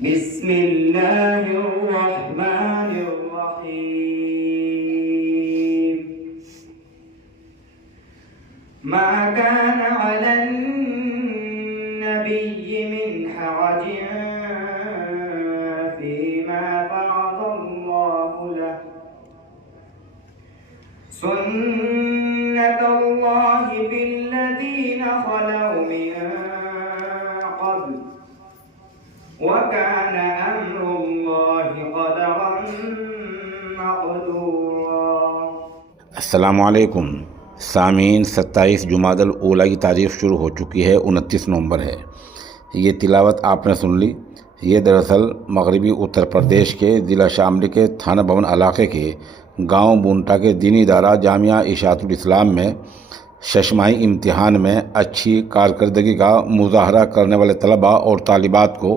بسم الله الرحمن الرحيم ما كان على النبي من حرج فيما فرض الله له سنة الله بالذين خلوا من قبل وكان أمر الله قدرا مقدورا۔ السلام علیکم سامعین، 27 جمادی الاولیٰ کی تاریخ شروع ہو چکی ہے، 29 نومبر ہے۔ یہ تلاوت آپ نے سن لی۔ یہ دراصل مغربی اتر پردیش کے ضلع شاملی کے تھانہ بھون علاقے کے گاؤں بونٹا کے دینی ادارہ جامعہ اشاعت الاسلام میں ششماہی امتحان میں اچھی کارکردگی کا مظاہرہ کرنے والے طلباء اور طالبات کو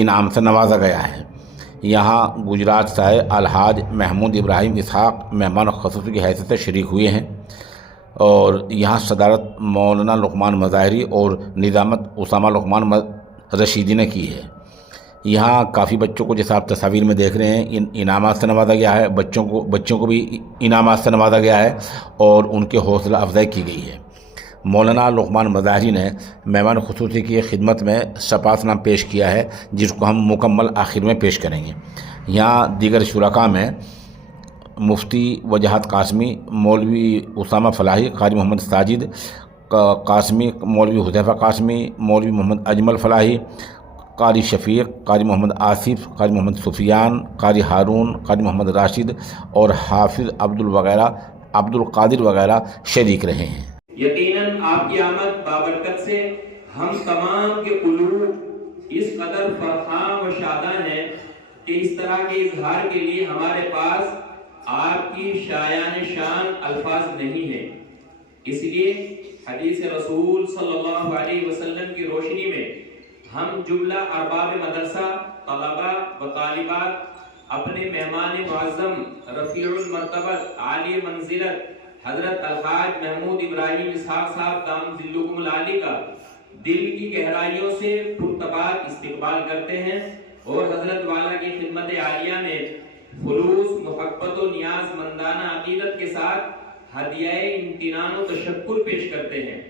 انعام سے نوازا گیا ہے۔ یہاں گجرات سے آئے الحاج محمود ابراہیم اسحاق مہمان خصوصی کی حیثیت سے شریک ہوئے ہیں، اور یہاں صدارت مولانا لقمان مظاہری اور نظامت اسامہ لقمان رشیدی نے کی ہے۔ یہاں کافی بچوں کو، جیسا آپ تصاویر میں دیکھ رہے ہیں، انعامات سے نوازا گیا ہے۔ بچوں کو بھی انعامات سے نوازا گیا ہے اور ان کے حوصلہ افزائی کی گئی ہے۔ مولانا لقمان مظاہری نے مہمان خصوصی کی خدمت میں سپاس نام پیش کیا ہے، جس کو ہم مکمل آخر میں پیش کریں گے۔ یہاں دیگر شرکاء میں مفتی وجاہت قاسمی، مولوی اسامہ فلاحی، قاری محمد ساجد قاسمی، مولوی حذیفہ قاسمی، مولوی محمد اجمل فلاحی، قاری شفیق، قاری محمد آصف، قاری محمد سفیان، قاری ہارون، قاری محمد راشد اور حافظ عبد القادر وغیرہ شریک رہے ہیں۔ یقیناً آپ کی آمد بابرکت سے ہم تمام کے قلوب اس قدر فرحاں و شاداں ہیں کہ اس طرح کے اظہار کے لیے ہمارے پاس آپ کی شایان شان الفاظ نہیں ہیں۔ اس لیے حدیث رسول صلی اللہ علیہ وسلم کی روشنی میں ہم جملہ ارباب مدرسہ، طلباء و طالبات اپنے مہمان معظم رفیع المرتبت عالی منزلت حضرت الحاج محمود ابراہیم اسحاق صاحب دامت ظلکم العالی کا دل کی گہرائیوں سے پرتپاک استقبال کرتے ہیں، اور حضرت والا کی خدمت عالیہ میں خلوص، محبت و نیاز مندانہ عقیدت کے ساتھ ہدیہ امتنان و تشکر پیش کرتے ہیں۔